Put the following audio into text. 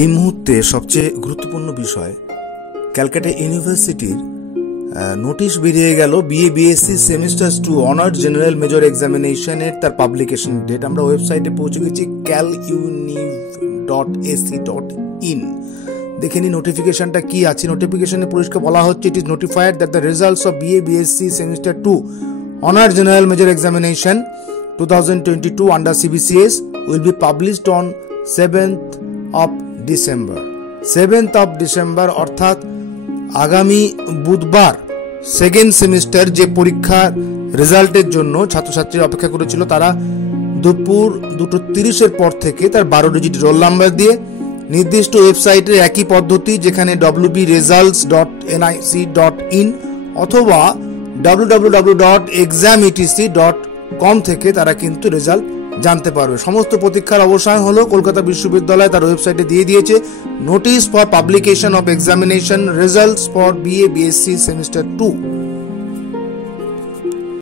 এই মুহূর্তে সবচেয়ে গুরুত্বপূর্ণ বিষয়, ক্যালকাটা ইউনিভার্সিটির নোটিশ বেরিয়ে গেল BA BSc semester 2 honours general major এক্সামিনেশনের তার পাবলিকেশন ডেট। আমরা ওয়েবসাইটে পৌঁছে গেছি caluniv.ac.in। দেখে নি নোটিফিকেশনটা কি আছে। নোটিফিকেশনে পরিষ্কার বলা হচ্ছে, it is notified that the results of BA BSc semester 2 honours general major examination 2022 under CBCS will be published on 7th of December। 7th of December অর্থাৎ আগামী বুধবার সেকেন্ড সেমিস্টার যে পরীক্ষার রেজাল্টের জন্য ছাত্রছাত্রীরা অপেক্ষা করেছিল, তারা দুপুর 2:30 পর থেকে তার 12 ডিজিট রোল নাম্বার দিয়ে নির্দিষ্ট ওয়েবসাইটের একই পদ্ধতি, যেখানে wbresults.nic.in অথবা www.exametc.com থেকে তারা কিন্তু রেজাল্ট জানতে পারবে। সমস্ত প্রতীক্ষার অবসান হলো। কলকাতা বিশ্ববিদ্যালয় তার ওয়েবসাইটে দিয়ে দিয়েছে notice for publication of examination results for BA BSc semester 2।